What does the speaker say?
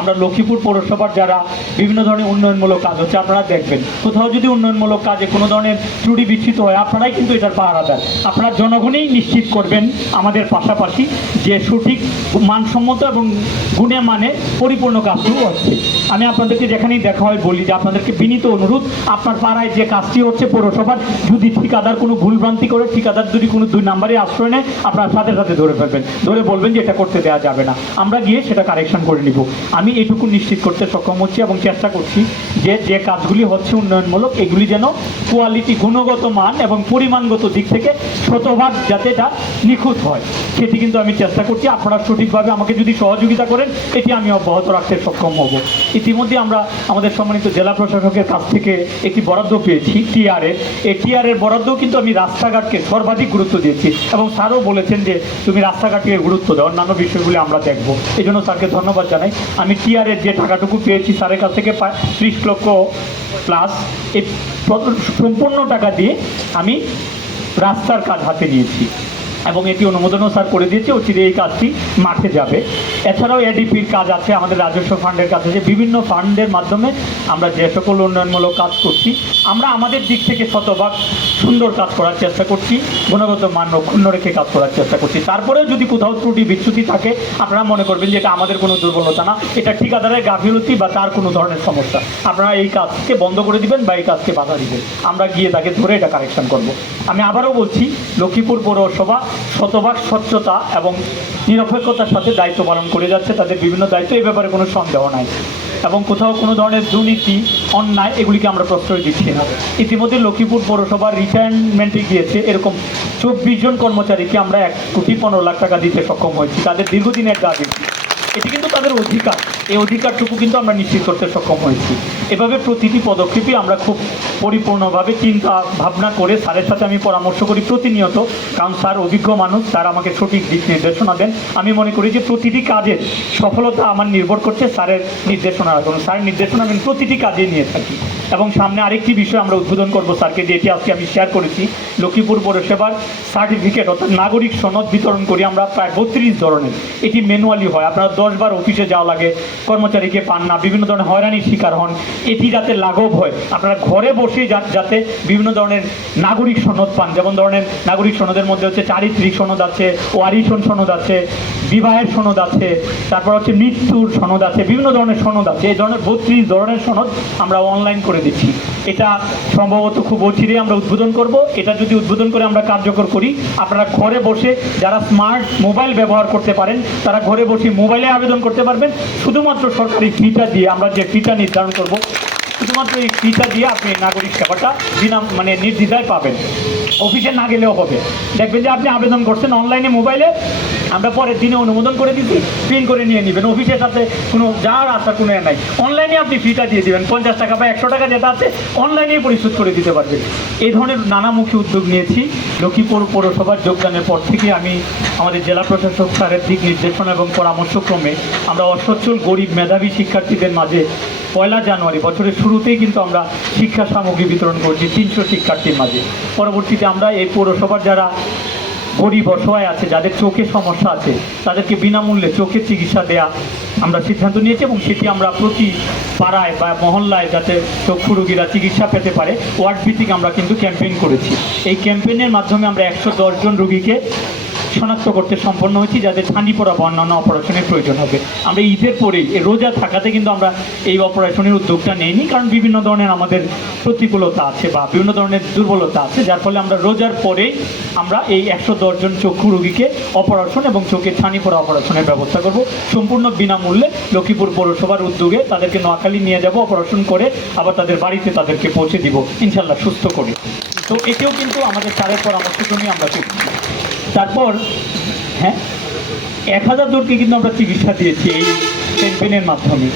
আমরা লক্ষ্মীপুর পৌরসভার যারা বিভিন্ন ধরনের উন্নয়নমূলক কাজ হচ্ছে, আপনারা দেখবেন। কোথাও যদি উন্নয়নমূলক কাজে কোনো ধরনের ত্রুটি বিচ্ছিত হয়, আপনারাই কিন্তু এটার পাহারা দেন। আপনার জনগণেই নিশ্চিত করবেন আমাদের পাশাপাশি যে সঠিক মানসম্মত এবং গুণে মানে পরিপূর্ণ কাজগুলো হচ্ছে। আমি আপনাদেরকে যেখানেই দেখা হয় বলি যে আপনাদেরকে বিনীত অনুরোধ, আপনার পাড়ায় যে কাজটি হচ্ছে পৌরসভার, যদি ঠিকাদার কোনো ভুলভ্রান্তি করে, ঠিকাদার যদি কোনো দুই নাম্বারে আশ্রয় নেয়, আপনার সাথে সাথে ধরে ফেলবেন। ধরে বলবেন যে এটা করতে দেওয়া যাবে না। আমরা গিয়ে সেটা কারেকশন করে নিব। আমি এইটুকু নিশ্চিত করতে সক্ষম হচ্ছি এবং চেষ্টা করছি যে যে কাজগুলি হচ্ছে উন্নয়নমূলক, এগুলি যেন কোয়ালিটি গুণগত মান এবং পরিমাণগত দিক থেকে শতভাগ যাতে এটা নিখুঁত হয়। সেটি কিন্তু আমি চেষ্টা করছি, আপনারা সঠিকভাবে আমাকে যদি সহযোগিতা করেন, এটি আমি অব্যাহত রাখতে সক্ষম হব। ইতিমধ্যে আমরা আমাদের সম্মানিত জেলা প্রশাসকের কাছ থেকে একটি বরাদ্দ পেয়েছি টিআরের এই টিআরের বরাদ্দ কিন্তু আমি রাস্তাঘাটকে সর্বাধিক গুরুত্ব দিয়েছি এবং স্যারও বলেছেন যে, তুমি রাস্তাঘাটকে গুরুত্ব দাও, অন্যান্য বিষয়গুলি আমরা দেখব। এই জন্য স্যারকে ধন্যবাদ জানাই। আমি টিআরের যে টাকাটুকু পেয়েছি, স্যারের কাছ থেকে ত্রিশ লক্ষ প্লাস এই সম্পূর্ণ টাকা দিয়ে আমি রাস্তার কাজ হাতে নিয়েছি। এবং এটি অনুমোদনও স্যার করে দিয়েছে অচিরে এই কাজটি মাঠে যাবে। এছাড়াও এডিপির কাজ আছে, আমাদের রাজস্ব ফান্ডের কাছে যে বিভিন্ন ফান্ডের মাধ্যমে আমরা যে সকল উন্নয়নমূলক কাজ করছি, আমরা আমাদের দিক থেকে শতভাগ সুন্দর কাজ করার চেষ্টা করছি, গুণগত মান অক্ষুণ্ণ রেখে কাজ করার চেষ্টা করছি। তারপরেও যদি কোথাও ত্রুটি, বিচ্যুতি থাকে, আপনারা মনে করবেন যে এটা আমাদের কোনো দুর্বলতা না, এটা ঠিকাদারের গাফিলতি বা তার কোনো ধরনের সমস্যা। আপনারা এই কাজকে বন্ধ করে দিবেন বা এই কাজকে বাধা দিবেন। আমরা গিয়ে তাকে ধরে এটা কারেকশন করব। আমি আবারও বলছি, লক্ষ্মীপুর পৌরসভা শতভাগ স্বচ্ছতা এবং নিরপেক্ষতার সাথে দায়িত্ব পালন করে যাচ্ছে, তাদের বিভিন্ন দায়িত্ব এই ব্যাপারে কোনো সন্দেহ নাই। এবং কোথাও কোনো ধরনের দুর্নীতি, অন্যায়, এগুলিকে আমরা প্রশ্রয় দিচ্ছি না। ইতিমধ্যে লক্ষ্মীপুর পৌরসভার রিটায়ারমেন্টে গিয়েছে এরকম চব্বিশ জন কর্মচারীকে আমরা এক কোটি পনেরো লাখ টাকা দিতে সক্ষম হয়েছি। তাদের দীর্ঘদিনের দাবি। এটি কিন্তু তাদের অধিকার। এই অধিকারটুকু কিন্তু আমরা নিশ্চিত করতে সক্ষম হয়েছি। এভাবে প্রতিটি পদক্ষেপই আমরা খুব পরিপূর্ণভাবে চিন্তা ভাবনা করে স্যারের সাথে আমি পরামর্শ করি প্রতিনিয়ত। কারণ স্যার অভিজ্ঞ মানুষ, স্যার আমাকে সঠিক দিক নির্দেশনা দেন। আমি মনে করি যে প্রতিটি কাজের সফলতা আমার নির্ভর করছে স্যারের নির্দেশনার কারণ স্যারের নির্দেশনা আমি প্রতিটি কাজে নিয়ে থাকি। এবং সামনে আরেকটি বিষয় আমরা উদ্বোধন করব স্যারকে যে এটি আজকে আমি শেয়ার করেছি। লক্ষ্মীপুর পৌরসভার সার্টিফিকেট অর্থাৎ নাগরিক সনদ বিতরণ করি আমরা প্রায় বত্রিশ ধরনের। এটি ম্যানুয়ালি হয়। আপনারা দশবার অফিসে যাওয়া লাগে, কর্মচারীকে পান না, বিভিন্ন ধরনের হয়রানির শিকার হন। এটি যাতে লাঘব হয়। আপনারা ঘরে বসেই যা- যাতে বিভিন্ন ধরনের নাগরিক সনদ পান। যেমন ধরনের নাগরিক সনদের মধ্যে হচ্ছে চারিত্রিক সনদ আছে, ওয়ারিশন সনদ আছে, বিবাহের সনদ আছে, তারপর হচ্ছে মৃত্যুর সনদ আছে, বিভিন্ন ধরনের সনদ আছে। এই ধরনের বত্রিশ ধরনের সনদ আমরা অনলাইন করে দিচ্ছি। এটা সম্ভবত খুব অচিরে আমরা উদ্বোধন করব। এটা যদি উদ্বোধন করে আমরা কার্যকর করি, আপনারা ঘরে বসে যারা স্মার্ট মোবাইল ব্যবহার করতে পারেন, তারা ঘরে বসে মোবাইলে আবেদন করতে পারবেন। শুধুমাত্র সরকারি ফিটা দিয়ে আমরা যে ফিটা নির্ধারণ করব শুধুমাত্র এই ফিটা দিয়ে আপনি নাগরিক সেবাটা বিনা মানে নির্দ্বিধায় পাবেন। অফিসে না গেলেও হবে। দেখবেন যে আপনি আবেদন করছেন অনলাইনে, মোবাইলে। আমরা পরের দিনে অনুমোদন করে দিচ্ছি প্রিন্ট করে নিয়ে নেবেন। অফিসের সাথে কোনো যাওয়ার আসার কোনো নাই। অনলাইনে আপনি ফিটা দিয়ে দেবেন। পঞ্চাশ টাকা বা একশো টাকা যেটা আছে, অনলাইনেই পরিশোধ করে দিতে পারবেন। এই ধরনের নানামুখী উদ্যোগ নিয়েছি। লক্ষ্মীপুর পৌরসভার যোগদানের পর থেকে আমি আমাদের জেলা প্রশাসক স্যারের দিক নির্দেশনা এবং পরামর্শক্রমে আমরা অসচ্ছল গরিব মেধাবী শিক্ষার্থীদের মাঝে পয়লা জানুয়ারি, বছরের শুরুতেই কিন্তু আমরা শিক্ষা সামগ্রী বিতরণ করছি তিনশো শিক্ষার্থীর মাঝে। পরবর্তীতে আমরা এই পৌরসভার যারা গরিব অসহায় আছে, যাদের চোখে সমস্যা আছে, তাদেরকে বিনামূল্যে চোখের চিকিৎসা দেয়া আমরা সিদ্ধান্ত নিয়েছি এবং সেটি আমরা প্রতি পাড়ায় বা মহল্লায় যাতে চক্ষু রোগীরা চিকিৎসা পেতে পারে ওয়ার্ড ভিত্তিক আমরা কিন্তু ক্যাম্পেইন করেছি। এই ক্যাম্পেইনের মাধ্যমে আমরা একশো জন রোগীকে শনাক্ত করতে সম্পন্ন হয়েছি যাদের ছানি পড়া বা অন্যান্য অপারেশনের প্রয়োজন হবে। আমরা ঈদের পরেই রোজা থাকাতে কিন্তু আমরা এই অপারেশনের উদ্যোগটা নেইনি, কারণ বিভিন্ন ধরনের আমাদের প্রতিকূলতা আছে বা বিভিন্ন ধরনের দুর্বলতা আছে, যার ফলে আমরা রোজার পরেই আমরা এই একশো দশজন চক্ষু রোগীকে অপারেশন এবং চোখের ছানি পড়া অপারেশনের ব্যবস্থা করব। সম্পূর্ণ বিনামূল্যে লক্ষ্মীপুর পৌরসভার উদ্যোগে তাদেরকে নোয়াখালী নিয়ে যাব, অপারেশন করে আবার তাদের বাড়িতে তাদেরকে পৌঁছে দিব। ইনশাল্লাহ সুস্থ করে। তো এতেও কিন্তু আমাদের স্যারের পরামর্শক্রমে আমরা করছি তারপর হ্যাঁ এক হাজার দূরকে কিন্তু আমরা চিকিৎসা দিয়েছি এই ক্যাম্পেনের মাধ্যমে।